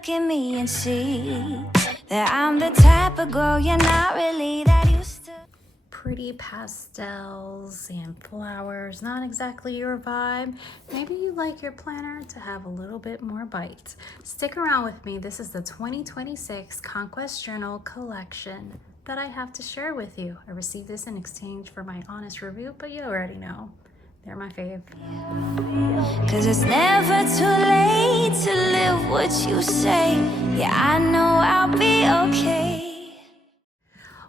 look at me and see that I'm the type of girl you're not really that used to. Pretty pastels and flowers, not exactly your vibe. Maybe you like your planner to have a little bit more bite. Stick around with me. This is the 2026 Conquest Journal collection that I have to share with you. I received this in exchange for my honest review, but you already know. They're my fave. Cause it's never too late to live what you say. Yeah, I know I'll be okay.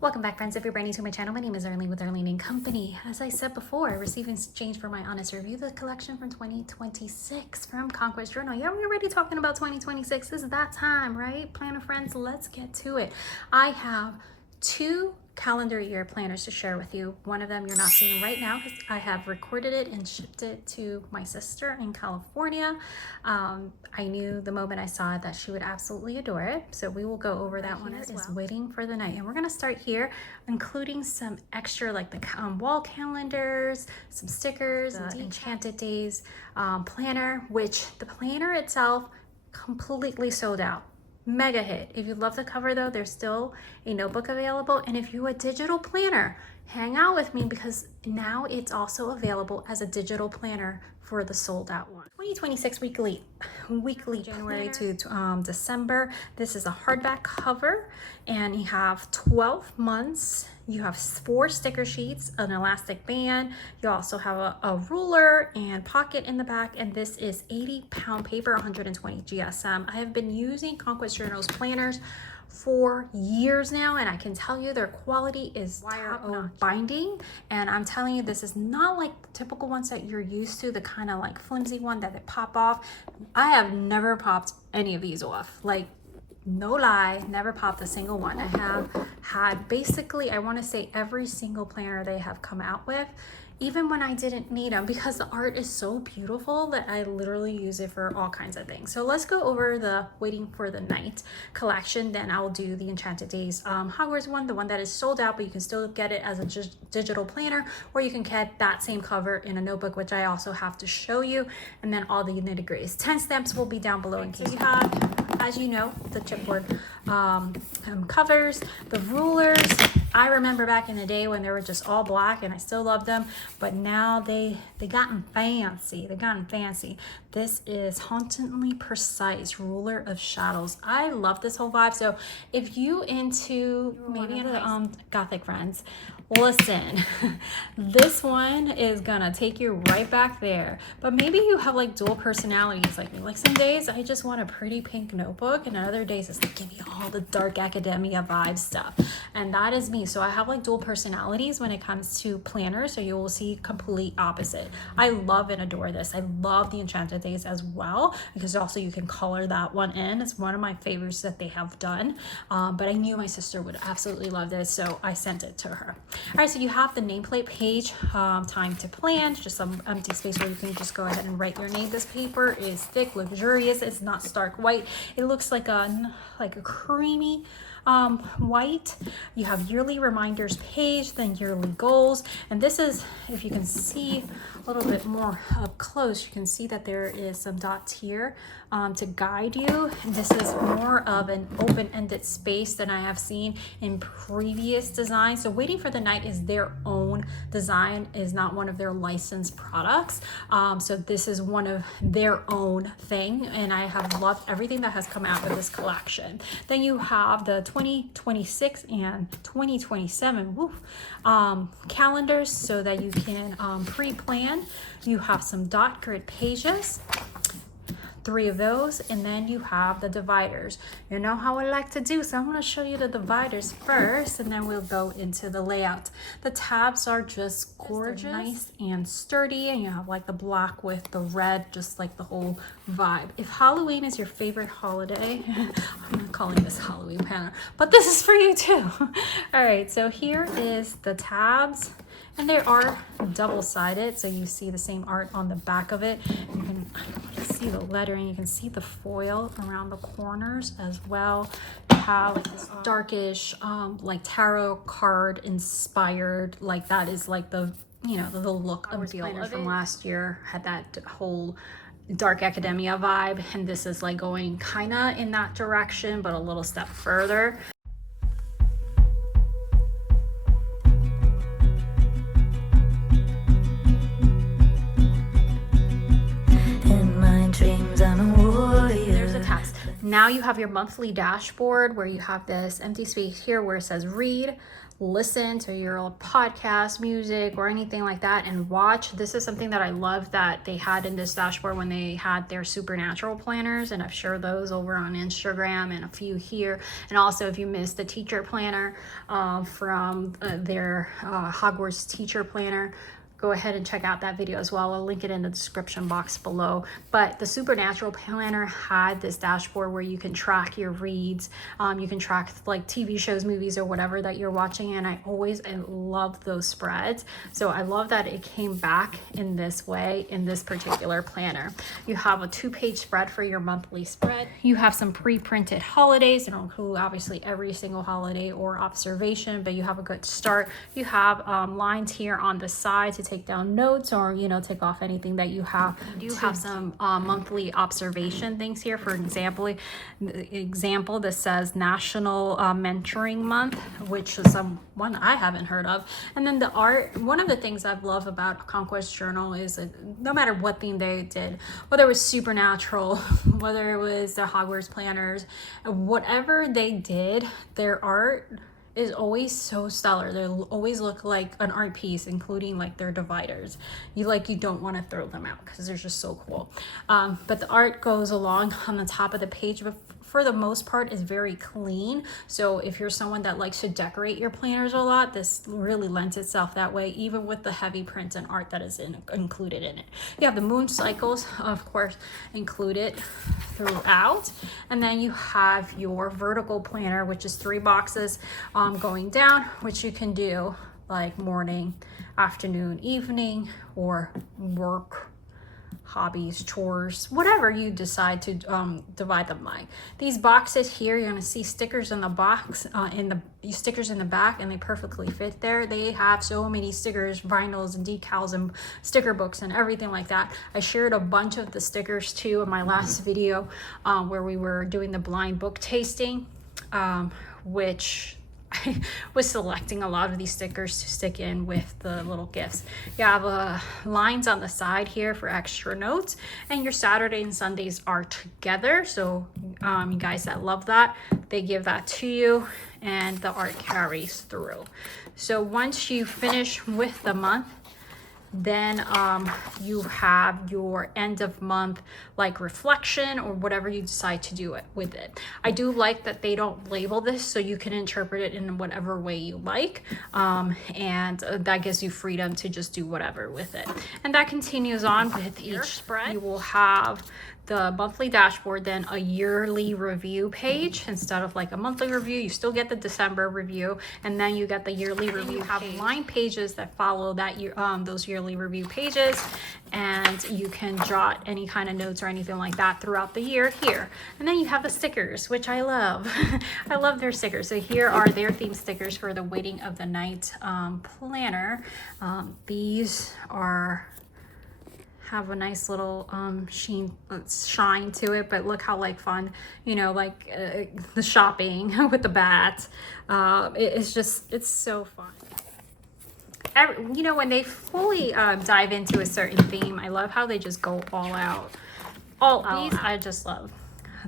Welcome back, friends. If you're brand new to my channel, my name is Arlene with Arlene & Company. As I said before, I received in exchange for my honest review the collection from 2026 from Conquest Journal. Yeah, we're already talking about 2026. It's that time, right? Planner friends, let's get to it. I have two calendar year planners to share with you. One of them you're not seeing right now because I have recorded it and shipped it to my sister in California. I knew the moment I saw it that she would absolutely adore it. So we will go over that one as well. Waiting for the Night. And we're going to start here, including some extra like the wall calendars, some stickers, the Enchanted Days planner, which the planner itself completely sold out. Mega hit. If you love the cover though, there's still a notebook available. And if you're a digital planner, hang out with me because now it's also available as a digital planner for the sold out one. 2026 weekly January to December. This is a hardback cover and you have 12 months. You have 4 sticker sheets, an elastic band. You also have a ruler and pocket in the back. And this is 80-pound paper, 120 GSM. I have been using Conquest Journal's planners for years now, and I can tell you their quality is wire binding. And I'm telling you, this is not like the typical ones that you're used to, the kind of like flimsy one that they pop off. I have never popped any of these off. Like, no lie, never popped a single one. I have had basically, I want to say every single planner they have come out with, even when I didn't need them, because the art is so beautiful that I literally use it for all kinds of things. So let's go over the Waiting for the Night collection. Then I'll do the Enchanted Days Hogwarts one, the one that is sold out, but you can still get it as a digital planner, or you can get that same cover in a notebook, which I also have to show you. And then all the nitty-gritties. 10 stamps will be down below in case you have, as you know, the chipboard covers, the rulers. I remember back in the day when they were just all black and I still love them, but now they gotten fancy. They've gotten fancy. This is Hauntingly Precise Ruler of Shadows. I love this whole vibe. So if you into maybe the Gothic friends, listen, this one is gonna take you right back there. But maybe you have like dual personalities like me. Like some days I just want a pretty pink notebook, and other days it's like give me all the dark academia vibe stuff. And that is me. So I have like dual personalities when it comes to planners. So you will see complete opposite. I love and adore this. I love the Enchanted Days as well, because also you can color that one in. It's one of my favorites that they have done. But I knew my sister would absolutely love this, so I sent it to her. All right, so you have the nameplate page, time to plan, just some empty space where you can just go ahead and write your name. This paper is thick, luxurious. It's not stark white. It looks like a creamy white. You have yearly reminders page, then yearly goals. And this is, if you can see a little bit more up close, you can see that there is some dots here to guide you. And this is more of an open-ended space than I have seen in previous designs. So Waiting for the Night is their own design, is not one of their licensed products. So this is one of their own thing, and I have loved everything that has come out of this collection. Then you have the 2026 and 2027 calendars so that you can pre-plan. You have some dot grid pages, 3 of those, and then you have the dividers. You know how I like to do, so I'm going to show you the dividers first, and then we'll go into the layout. The tabs are just gorgeous, nice and sturdy, and you have like the black with the red, just like the whole vibe. If Halloween is your favorite holiday, I'm not calling this Halloween planner, but this is for you too. All right, so here is the tabs, and they are double-sided, so you see the same art on the back of it. You can see the lettering, you can see the foil around the corners as well. You have like this darkish like tarot card inspired, like that is like the, you know, the look and feel of it. From last year had that whole dark academia vibe, and this is like going kind of in that direction but a little step further. In my dreams I'm a warrior. There's a text. Now you have your monthly dashboard where you have this empty space here where it says read, listen to your podcast, music, or anything like that, and watch. This is something that I love that they had in this dashboard when they had their supernatural planners, and I've shared those over on Instagram and a few here. And also, if you missed the teacher planner from their Hogwarts teacher planner, go ahead and check out that video as well. I'll link it in the description box below. But the Supernatural Planner had this dashboard where you can track your reads. You can track like TV shows, movies, or whatever that you're watching. And I love those spreads. So I love that it came back in this way in this particular planner. You have a 2-page spread for your monthly spread. You have some pre-printed holidays. They don't include obviously every single holiday or observation, but you have a good start. You have lines here on the side to take down notes, or take off anything that you have. You do have some monthly observation things here. For example, this says National Mentoring Month, which is one I haven't heard of. And then the art, one of the things I've loved about Conquest Journal is no matter what theme they did, whether it was supernatural, whether it was the Hogwarts planners, whatever they did, their art is always so stellar. They always look like an art piece, including like their dividers. You don't want to throw them out because they're just so cool. But the art goes along on the top of the page, but for the most part is very clean. So if you're someone that likes to decorate your planners a lot, this really lends itself that way, even with the heavy print and art that is included in it. You have the moon cycles, of course, included throughout. And then you have your vertical planner, which is 3 boxes going down, which you can do like morning, afternoon, evening, or work, hobbies, chores, whatever you decide to divide them by. These boxes here, you're going to see stickers in the box, stickers in the back, and they perfectly fit there. They have so many stickers, vinyls, and decals, and sticker books, and everything like that. I shared a bunch of the stickers too in my last video where we were doing the blind book tasting, which I was selecting a lot of these stickers to stick in with the little gifts. You have lines on the side here for extra notes, and your Saturday and Sundays are together. So you guys that love that, they give that to you, and the art carries through. So once you finish with the month, then you have your end of month like reflection, or whatever you decide to do with it. I do like that they don't label this, so you can interpret it in whatever way you like, and that gives you freedom to just do whatever with it. And that continues on with each spread. You will have the monthly dashboard, then a yearly review page. Instead of like a monthly review, you still get the December review, and then you get the yearly review. You have line pages that follow that those yearly review pages, and you can jot any kind of notes or anything like that throughout the year here. And then you have the stickers, which I love. I love their stickers. So here are their theme stickers for the Waiting of the Night planner. These have a nice little shine to it, but look how like fun, the shopping with the bats. It's so fun. When they fully dive into a certain theme, I love how they just go all out. These I just love.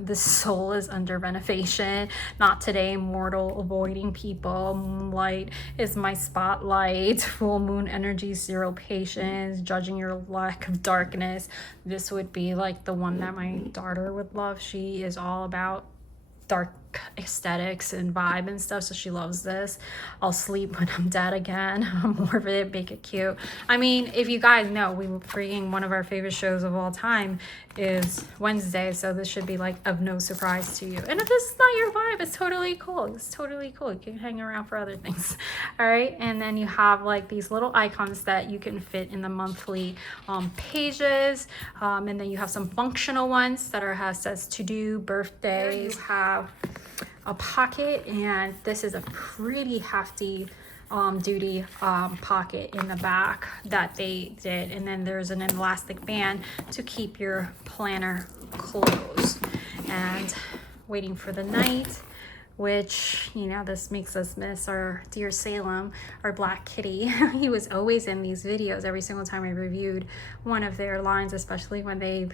The soul is under renovation. Not today, mortal, avoiding people. Moonlight is my spotlight. Full moon energy, zero patience. Judging your lack of darkness. This would be like the one that my daughter would love. She is all about dark aesthetics and vibe and stuff, so she loves this. I'll sleep when I'm dead again. More of it, make it cute. I mean, if you guys know, we were freaking one of our favorite shows of all time is Wednesday, so this should be like of no surprise to you. And if this is not your vibe, it's totally cool. It's totally cool. You can hang around for other things. All right, and then you have like these little icons that you can fit in the monthly pages, and then you have some functional ones that says to do, birthday. You have a pocket, and this is a pretty hefty duty pocket in the back that they did, and then there's an elastic band to keep your planner closed. And waiting for the night, which, you know, this makes us miss our dear Salem, our black kitty. He was always in these videos every single time I reviewed one of their lines, especially when they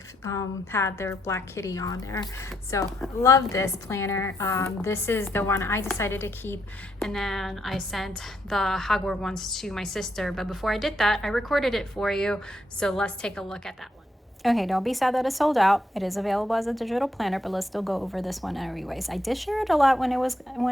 had their black kitty on there. So love this planner. This is the one I decided to keep, and then I sent the Hogwarts ones to my sister. But before I did that, I recorded it for you. So let's take a look at that one. Okay, don't be sad that it's sold out. It is available as a digital planner, but let's still go over this one anyways. I did share it a lot when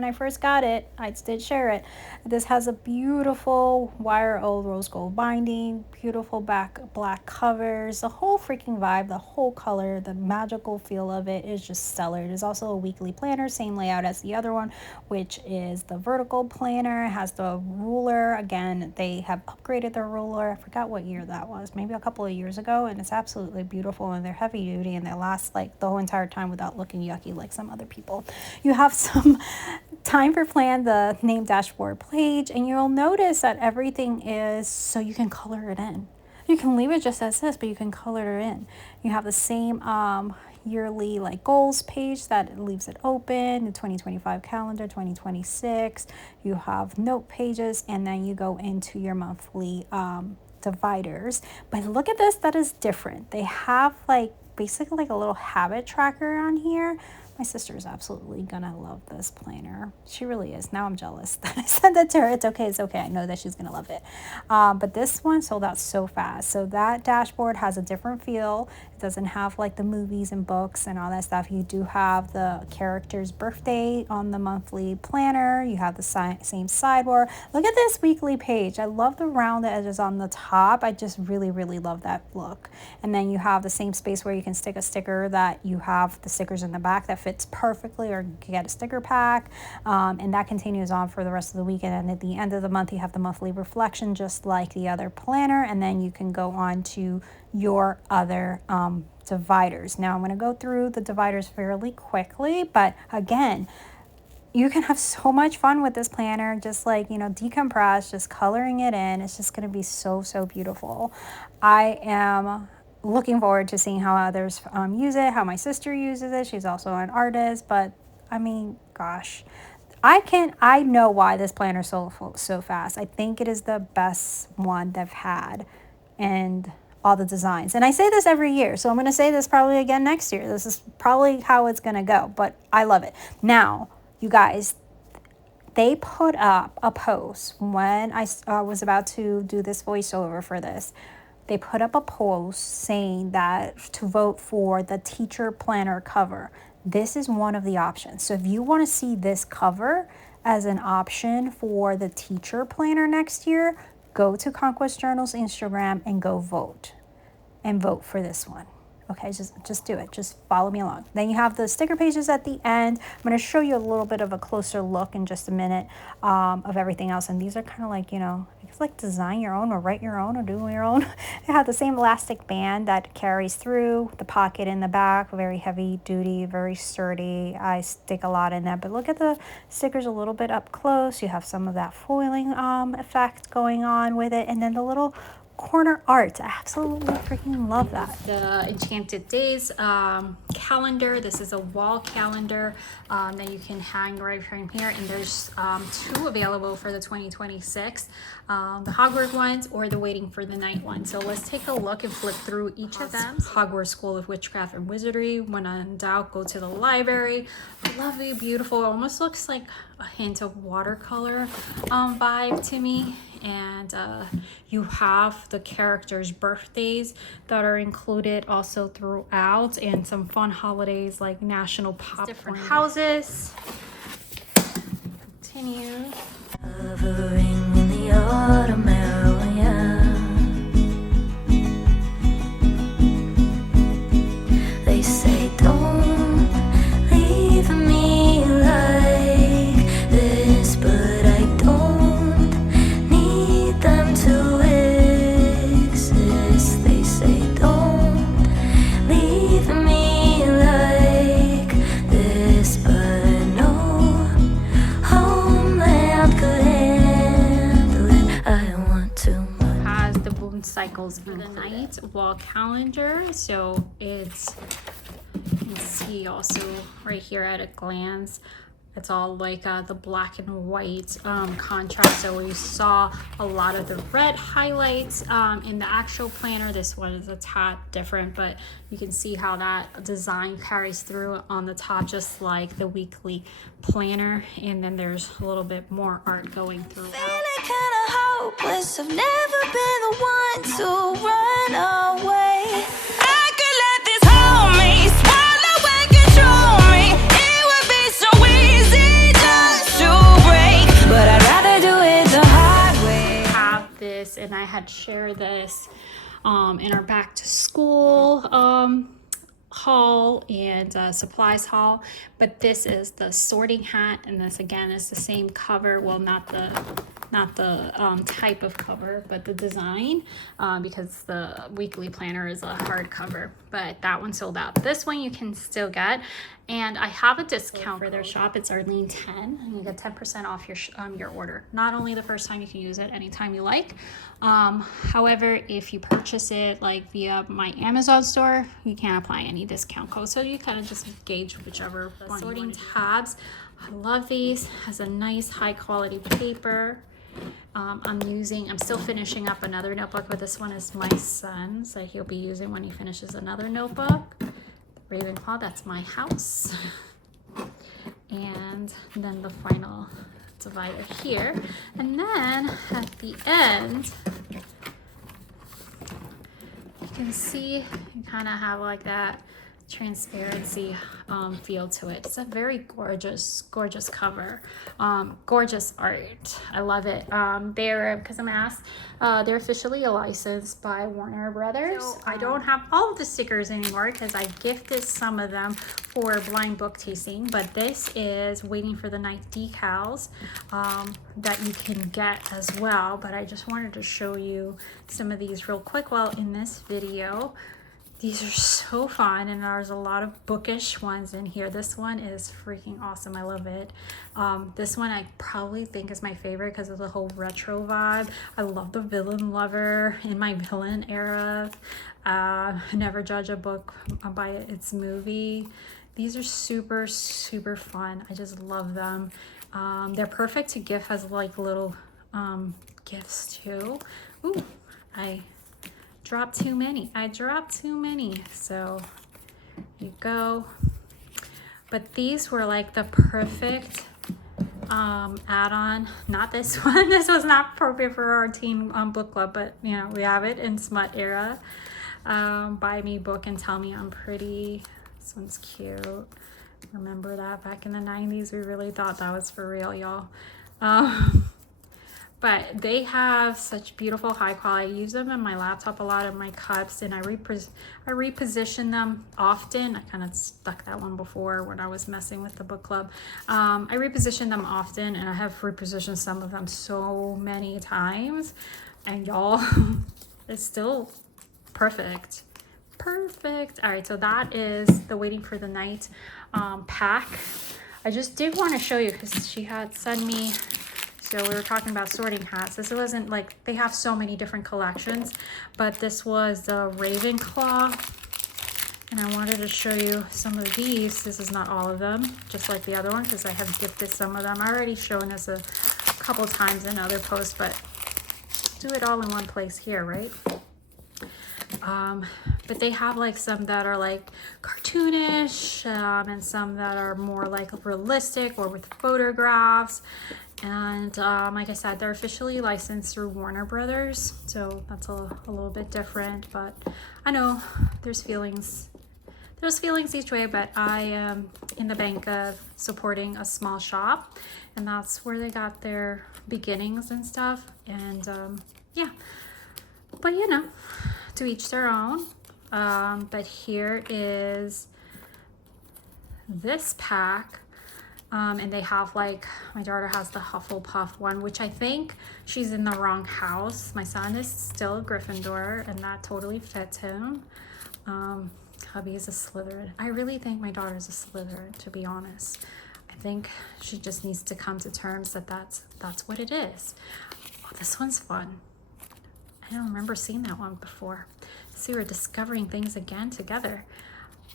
I first got it. I did share it. This has a beautiful wire old rose gold binding, beautiful black covers, the whole freaking vibe, the whole color, the magical feel of it is just stellar. It is also a weekly planner, same layout as the other one, which is the vertical planner. It has the ruler. Again, they have upgraded their ruler. I forgot what year that was, maybe a couple of years ago, and it's absolutely beautiful, and they're heavy duty, and they last like the whole entire time without looking yucky like some other people. You have some time for plan, the name dashboard page, and you'll notice that everything is so you can color it in. You can leave it just as this, but you can color it in. You have the same yearly like goals page that leaves it open, the 2025 calendar, 2026. You have note pages, and then you go into your monthly dividers. But look at this, that is different. They have like basically like a little habit tracker on here. My sister is absolutely gonna love this planner. She really is. Now I'm jealous that I said that to her. It's okay, it's okay. I know that she's gonna love it. But this one sold out so fast. So that dashboard has a different feel. It doesn't have like the movies and books and all that stuff. You do have the character's birthday on the monthly planner. You have the same sidebar. Look at this weekly page. I love the round edges on the top. I just really, really love that look. And then you have the same space where you can stick a sticker that you have the stickers in the back that fits perfectly, or get a sticker pack, and that continues on for the rest of the weekend. And at the end of the month, you have the monthly reflection just like the other planner, and then you can go on to your other dividers. Now I'm going to go through the dividers fairly quickly, but again, you can have so much fun with this planner, just like, you know, decompress, just coloring it in. It's just going to be so beautiful. I am looking forward to seeing how others use it, how my sister uses it. She's also an artist, but I mean, gosh, I know why this planner sold so fast. I think it is the best one they've had, and all the designs. And I say this every year, so I'm going to say this probably again next year. This is probably how it's going to go, but I love it. Now, you guys, they put up a post when I was about to do this voiceover for this. They put up a post saying that to vote for the teacher planner cover. This is one of the options. So if you want to see this cover as an option for the teacher planner next year, go to Conquest Journal's Instagram and go vote. And vote for this one. Okay, just do it. Just follow me along. Then you have the sticker pages at the end. I'm going to show you a little bit of a closer look in just a minute of everything else. And these are kind of like, you know, it's like design your own or write your own or do your own. They have the same elastic band that carries through the pocket in the back, very heavy duty, very sturdy. I stick a lot in that, but look at the stickers a little bit up close. You have some of that foiling effect going on with it, and then the little corner art. I absolutely freaking love that. The Enchanted Days calendar. This is a wall calendar that you can hang right from here, and there's two available for the 2026, the Hogwarts ones or the Waiting for the Night one. So let's take a look and flip through each of them. Hogwarts School of Witchcraft and Wizardry. When in doubt, go to the library. Lovely, beautiful. Almost looks like a hint of watercolor vibe to me. And you have the characters' birthdays that are included also throughout, and some fun holidays like National Pop. Different houses. Continue. Hovering in the autumn air, yeah. They say don't leave me like this, but I don't need them to exist. They say don't leave me like this, but no homeland could handle Hogwarts wall calendar. So it's, you can see also right here at a glance, it's all like the black and white contrast. So we saw a lot of the red highlights in the actual planner. This one is a tad different, but you can see how that design carries through on the top, just like the weekly planner. And then there's a little bit more art going through. Feeling kinda hopeless, I've never been the one to run away. I could let this hold me, swallow and control me. It would be so easy just to break, but I'd rather do it the hard way. I have this, and I had shared this in our back to school haul and supplies haul, but this is the sorting hat, and this again is the same cover. Well, not the type of cover, but the design, because the weekly planner is a hardcover, but that one sold out. This one you can still get, and I have a discount for their shop. It's Arlene 10, and you get 10% off your order. Not only the first time, you can use it anytime you like. However, if you purchase it like via my Amazon store, you can't apply any discount code, so you kind of just gauge whichever one. Sorting tabs, I love these. Has a nice high quality paper. I'm still finishing up another notebook, but this one is my son's that he'll be using when he finishes another notebook. The Ravenclaw, that's my house. And then the final divider here. And then at the end, you can see you kind of have like that transparency feel to it. It's a very gorgeous cover. Gorgeous art. I love it. Because I'm asked, they're officially licensed by Warner Brothers. So I don't have all of the stickers anymore because I gifted some of them for blind book tasting, but this is Waiting for the Night decals that you can get as well. But I just wanted to show you some of these real quick while in this video. These are so fun, and there's a lot of bookish ones in here. This one is freaking awesome. I love it. This one I probably think is my favorite because of the whole retro vibe. I love the villain lover in my villain era. Never judge a book by its movie. These are super, super fun. I just love them. They're perfect to gift as like little gifts too. Ooh, I dropped too many. So you go. But these were like the perfect add-on. Not this one. This was not appropriate for our teen book club, but you know, we have it in smut era. Buy me book and tell me I'm pretty. This one's cute. Remember that back in the 90s, we really thought that was for real, y'all. But they have such beautiful high quality. I use them in my laptop a lot, in my cups, and I reposition them often. I kind of stuck that one before when I was messing with the book club. I reposition them often, and I have repositioned some of them so many times. And y'all, it's still perfect. Perfect. All right, so that is the Waiting for the Night pack. I just did want to show you because she had sent me. So we were talking about sorting hats. This wasn't like, they have so many different collections, but this was the Ravenclaw. And I wanted to show you some of these. This is not all of them, just like the other one, because I have gifted some of them. I already shown this a couple times in other posts, but do it all in one place here, right? But they have like some that are like cartoonish, and some that are more like realistic or with photographs. And like I said, they're officially licensed through Warner Brothers, so that's a little bit different. But I know there's feelings each way, but I am in the bank of supporting a small shop, and that's where they got their beginnings and stuff. And yeah, but you know, to each their own. But here is this pack. And they have like, my daughter has the Hufflepuff one, which I think she's in the wrong house. My son is still a Gryffindor, and that totally fits him. Hubby is a Slytherin. I really think my daughter's a Slytherin, to be honest. I think she just needs to come to terms that that's what it is. Oh, this one's fun. I don't remember seeing that one before. See, we're discovering things again together.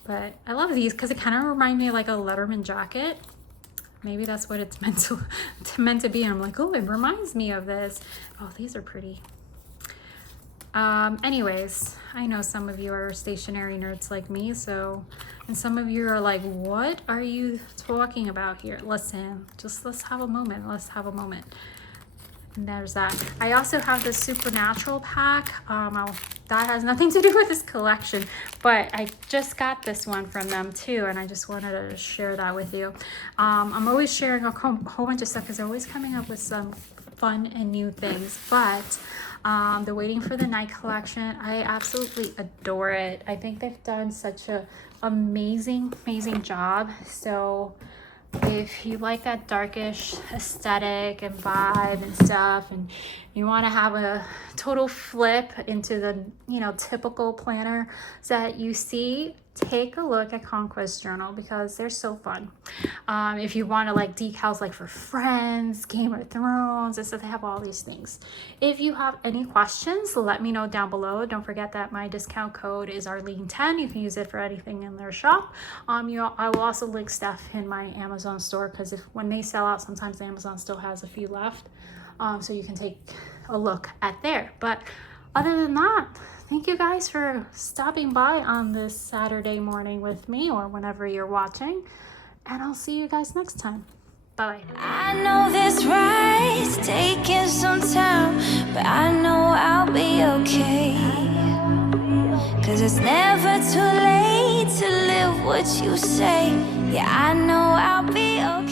But I love these because it kind of remind me of like a Letterman jacket. Maybe that's what it's meant to be. And I'm like, oh, it reminds me of this. Oh, these are pretty. Anyways, I know some of you are stationery nerds like me, and some of you are like, what are you talking about here? Listen, just let's have a moment. And there's that. I also have the Supernatural pack. That has nothing to do with this collection, but I just got this one from them too, and I just wanted to share that with you. I'm always sharing a whole bunch of stuff because they're always coming up with some fun and new things, but the Waiting for the Night collection, I absolutely adore it. I think they've done such a amazing job. So if you like that darkish aesthetic and vibe and stuff, and you want to have a total flip into the, you know, typical planners that you see, take a look at Conquest Journal because they're so fun. If you want to like decals like for Friends, Game of Thrones, and so they have all these things. If you have any questions, let me know down below. Don't forget that my discount code is Arlene10. You can use it for anything in their shop. I will also link stuff in my Amazon store because when they sell out, sometimes Amazon still has a few left. So you can take a look at there. But other than that, thank you guys for stopping by on this Saturday morning with me or whenever you're watching. And I'll see you guys next time. Bye. I know this ride's taking some time, but I know I'll be okay. 'Cause it's never too late to live what you say. Yeah, I know I'll be okay.